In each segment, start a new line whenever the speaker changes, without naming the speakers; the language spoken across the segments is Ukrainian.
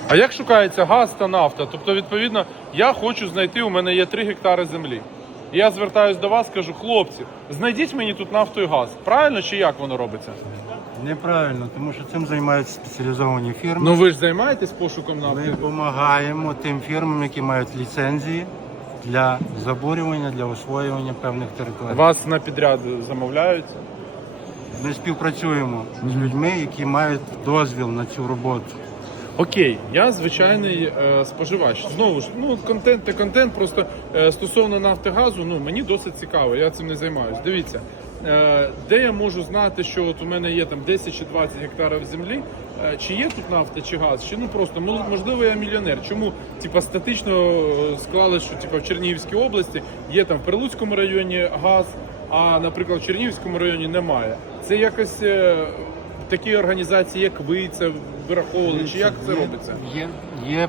А як шукається газ та нафта? Тобто, відповідно, я хочу знайти, у мене є 3 гектари землі. І я звертаюсь до вас, кажу, хлопці, знайдіть мені тут нафту і газ. Правильно чи як воно робиться?
Неправильно, тому що цим займаються спеціалізовані фірми.
Ну ви ж займаєтесь пошуком
Ми
нафти?
допомагаємо тим фірмам, які мають ліцензії для забурювання, для освоювання певних територій.
Вас на підряд замовляються?
Ми співпрацюємо з людьми, які мають дозвіл на цю роботу.
Окей, я звичайний споживач. Знову ж, контент та контент, просто стосовно нафтогазу, мені досить цікаво, я цим не займаюся. Дивіться, де я можу знати, що от у мене є там 10 чи 20 гектарів землі, чи є тут нафта чи газ, чи просто, можливо, я мільйонер. Чому, статично склали, що в Чернігівській області є там в Прилуцькому районі газ, а, наприклад, в Чернігівському районі немає. Це якось такі організації, як ви, це вираховували, чи як це робиться?
Є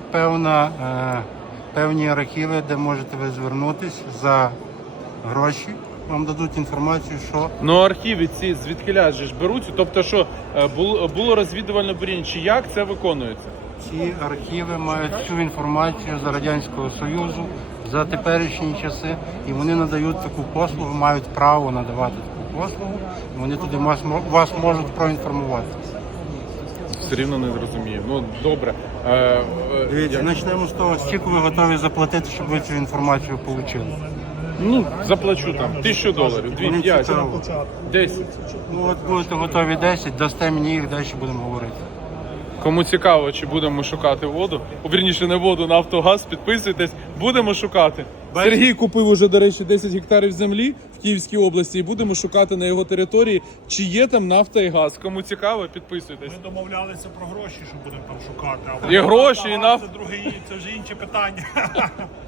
певні архіви, де можете ви звернутися за гроші. Вам дадуть інформацію, що...
Архіви ці звідкиля ж беруться? Тобто, що було розвідувальне буріння, чи як це виконується?
Ці архіви мають всю інформацію з Радянського Союзу за теперішні часи, і вони надають таку послугу, мають право надавати таку послугу, і вони туди вас можуть проінформувати.
Все рівно не зрозумію. Добре.
Дивіться, почнемо з того, скільки ви готові заплатити, щоб ви цю інформацію отримали.
Заплачу там $1000, 2, 5, 10.
От будете готові 10, дасте мені їх, далі будемо говорити.
Кому цікаво, чи будемо шукати воду, вірніше не воду, нафтогаз, підписуйтесь, будемо шукати. Сергій купив уже, до речі, 10 гектарів землі в Київській області і будемо шукати на його території, чи є там нафта і газ. Кому цікаво, підписуйтесь.
Ми домовлялися про гроші, що будемо там шукати.
І гроші, і нафта.
Це вже інше питання.